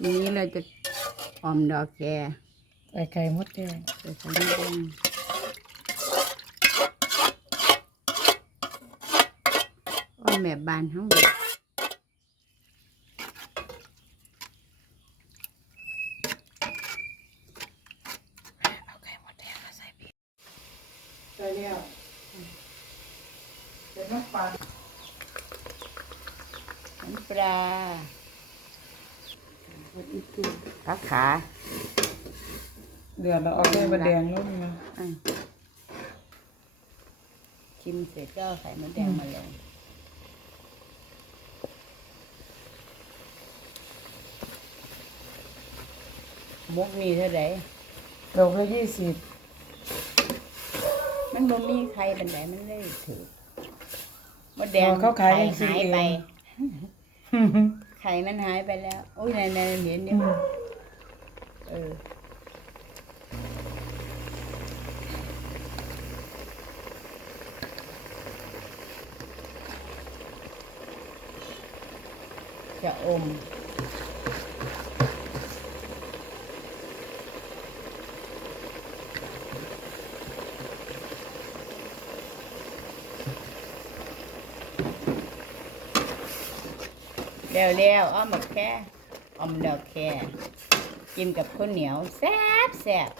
ทีนี้เราจะออมดอกแคใส่ไข่มดแดงใส่ใส่น้ำแดงออมแบบบานทั้งหมดเอาไข่มดแดงมาใส่พริกใส่แล้วเดี๋ยวน้ำปลาน้ำปลา ผักขาเดือดแล้วเอาไข่มดแดงลงมาอะชิมเสร็จก็เอาใส่มะแดงมาลงมุกมีเท่าไหร่ดอกละยี่สิบมันบ่มีใครบันไดมันเลยถือมดแดงเขาขายไข่กันซื้อหายเองไปไข่มันหายไปแล้วอุ้ยนายนายเห็นเนี่ยเออจะอม เร็วเล้วๆอ้อมบักแค่ออมดอกแค่กินกับข้าวเหนียวแซ่บแซ่บ